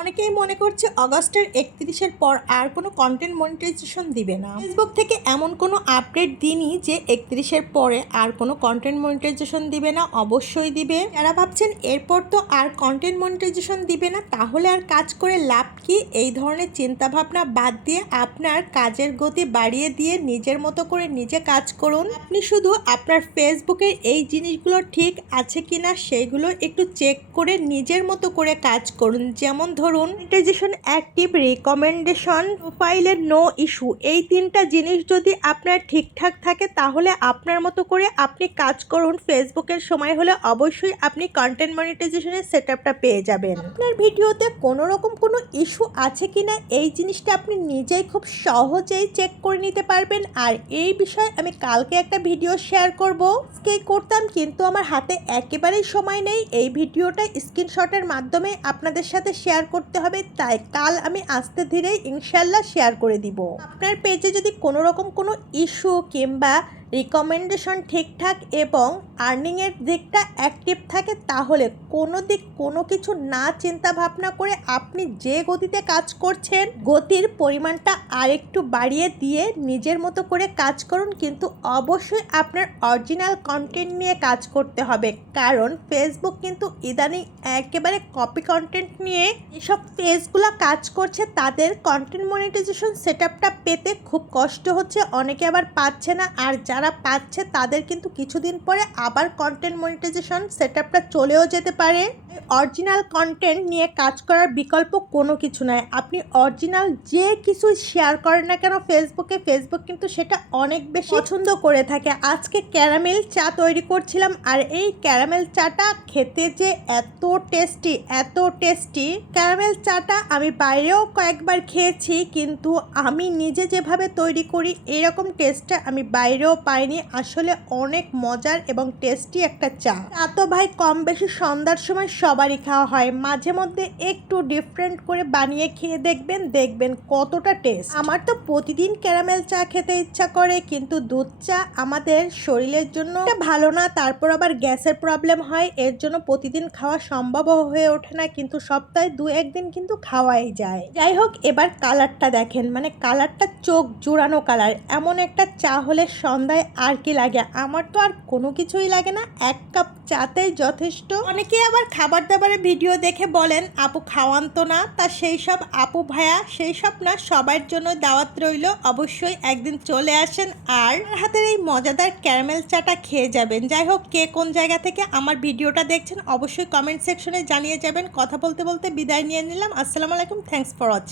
অনেকেই মনে করছে অগস্টের একত্রিশের পর আর কোনো কন্টেন্ট মনিটাইজেশন দিবে না। ফেসবুক থেকে এমন কোনো আপডেট দিনই যে একত্রিশের পরে আর কোনো কন্টেন্ট মনিটাইজেশন দিবে না, অবশ্যই দিবে। যারা ভাবছেন এরপর তো আর কন্টেন্ট মনিটাইজেশন দিবে না, তাহলে আর কাজ করে লাভ কি? এই ধরনের চিন্তাভাবনা বাদ দিয়ে আপনার কাজের গতি বাড়িয়ে দিয়ে নিজের মতো করে নিজে কাজ করুন। আপনি শুধু আপনার ফেসবুকের এই জিনিসগুলো ঠিক আছে কিনা সেইগুলো একটু চেক করে নিজের মতো করে কাজ করুন। যেমন ধরুন মনিটাইজেশন অ্যাক্টিভ রিকমেন্ডেশন প্রোফাইলের নো ইস্যু এই তিনটা জিনিস যদি আপনার ঠিকঠাক থাকে, তাহলে আপনার মতো করে আপনি কাজ করুন। ফেসবুকের সময় হলে অবশ্যই আপনি কন্টেন্ট মনিটাইজেশনের সেট আপটা পেয়ে যাবেন। আপনার ভিডিওতে কোনো রকম কোনো ইস্যু আছে কি না এই জিনিসটা আপনি নিজেই খুব সহজেই চেক করে নিতে পারবেন। আর এই বিষয়ে আমি কালকে একটা ভিডিও শেয়ার করব। আজকেই করতাম, কিন্তু আমার হাতে একেবারেই সময় নেই। এই ভিডিওটা স্ক্রিনশটের মাধ্যমে আপনাদের সাথে শেয়ার হবে, তাই কাল আমি আস্তে ধীরেই ইনশাল্লাহ শেয়ার করে দিব। আপনার পেজে যদি কোনো রকম কোনো ইস্যু কিংবা রিকমেন্ডেশন ঠিকঠাক এবং আর্নিংয়ের দিকটা অ্যাক্টিভ থাকে তাহলে কোনো দিক কোনো কিছু না চিন্তা ভাবনা করে আপনি যে গতিতে কাজ করছেন, গতির পরিমাণটা আরেকটু বাড়িয়ে দিয়ে নিজের মতো করে কাজ করুন। কিন্তু অবশ্যই আপনার অরিজিনাল কন্টেন্ট নিয়ে কাজ করতে হবে। কারণ ফেসবুক কিন্তু ইদানিং একেবারে কপি কন্টেন্ট নিয়ে এসব পেজগুলো কাজ করছে, তাদের কন্টেন্ট মনিটাইজেশন সেট পেতে খুব কষ্ট হচ্ছে। অনেকে আবার পাচ্ছে না। আর যারা পাচ্ছে তাদের কিন্তু কিছুদিন পরে আবার কন্টেন্ট মনিটাইজেশন সেট আপটা চলেও যেতে পারে। অরিজিনাল কন্টেন্ট নিয়ে কাজ করার বিকল্প কোনো কিছু নয় আপনি অরিজিনাল যে কিছু শেয়ার করেন না কেন ফেসবুকে ফেসবুক কিন্তু সেটা অনেক বেশি পছন্দ করে থাকে। আজকে ক্যারামেল চা তৈরি করছিলাম আর এই ক্যারামেল চাটা খেতে যে এত টেস্টি এত টেস্টি ক্যারামেল চাটা আমি বাইরেও কয়েকবার খেয়েছি, কিন্তু আমি নিজে যেভাবে তৈরি করি, এরকম টেস্টটা আমি বাইরেও পাইনি। আসলে অনেক মজার এবং টেস্টি একটা চা। চা তো ভাই কম বেশি সন্ধ্যার সময় সবারই খাওয়া হয়। মাঝে মধ্যে একটু ডিফারেন্ট করে বানিয়ে খেয়ে দেখবেন দেখবেন কতটা টেস্ট আমার তো প্রতিদিন ক্যারামেল চা খেতে ইচ্ছা করে, কিন্তু দুধ চা আমাদের শরীরের জন্য ভালো না, তারপর আবার গ্যাসের প্রবলেম হয়। এর জন্য প্রতিদিন খাওয়া সম্ভব হয়ে ওঠে না, কিন্তু সপ্তাহে দু একদিন কিন্তু খাওয়াই যায়। যাই হোক, এবার কালারটা দেখেন। মানে কালারটা চোখ জোড়ানো কালার এমন একটা চা হলে সন্ধ্যায় আর কি লাগে? আমার তো আর কোনো কিছুই লাগে না। এক কাপ চাতেই যথেষ্ট। অনেকে আবার খাবার দাবারের ভিডিও দেখে বলেন, আপু খাওয়ান তো না। তা সেই সব আপু ভায়া সেই সব না সবার জন্য দাওয়াত রইল। অবশ্যই একদিন চলে আসেন আর হাতের এই মজাদার ক্যারামেল চাটা খেয়ে যাবেন। যাই হোক, কে কোন জায়গা থেকে আমার ভিডিওটা দেখছেন, অবশ্যই কমেন্ট সেকশনে জানিয়ে যাবেন। কথা বলতে বলতে বিদায় নিয়ে নিলাম। আসসালামু আলাইকুম। Thanks for watching